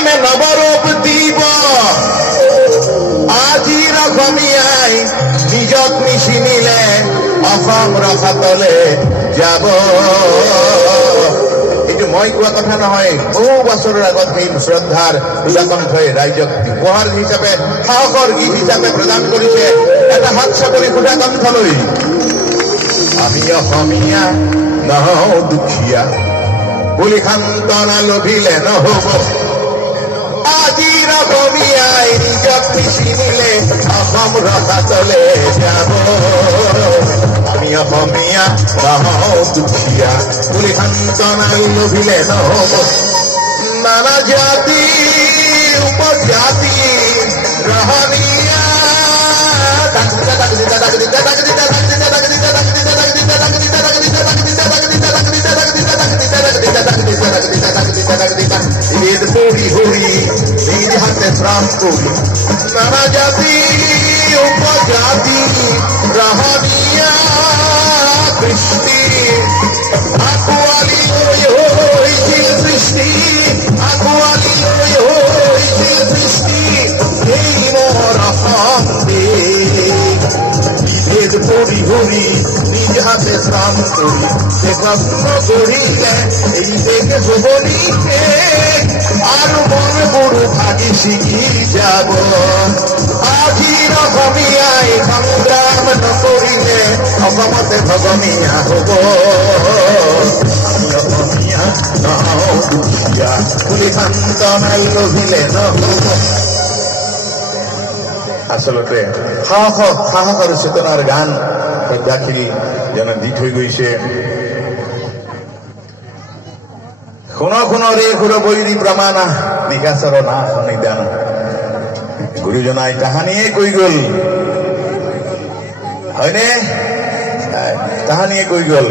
নামে নবৰূপ দিব আজিৰ অসমীয়াই নিজক নিচিনিলে অসম ৰসাতলে যাব এইটো মই কোৱা কথা নহয় বহু বছৰৰ আগত সেই শ্ৰদ্ধাৰ সুধাকণ্ঠই ৰাইজক উপহাৰ হিচাপে সাহসৰ গীত হিচাপে প্ৰদান কৰিছে এটা হাত চাপৰি সুধাকণ্ঠলৈ আমি অসমীয়া নহওঁ দুখীয়া বুলি সান্তনা লভিলে নহব আজিৰ অসমীয়াই নিজক নিচিনিলে অসম ৰসাতলে যাব আমি অসমীয়া নহওঁ দুখীয়া বুলি সান্তনা লভিলে নহব নানা জাতি উপজাতি ৰহণীয়া ঈদ পড়ি হরি ঈদ হাতে শ্রাম করি নানা জাতি উপজাতি রহণীয়া কৃষ্টি আকুয়ালি হয়েছিল সৃষ্টি আকুয়ালি হয়েছিল সৃষ্টি এই মোর ঈদ পড়ি হরি নিজ হাতে শ্রাম করি সে প্রশ্ন করিলে এই দেখে যুবলীকে আর মন গুরু ভাগি শিখি যাব আজির অসমীয়াই সংগ্রাম নকৰিলে অসমতে ভগমীয়া হব অসমীয়া নহওঁ দুখীয়া বুলি সান্তনাই লভিলে নহব আচলতে সাহস আৰু চেতনাৰ গান শ্ৰদ্ধাশীল জনে দি থৈ গৈছে শুন রে সুর বৈরী প্রমাণা নিকাচর না নিদান গুরুজনাই তাহানিয়ে কৈ গল হয়নে তাহানিয়ে কৈ গল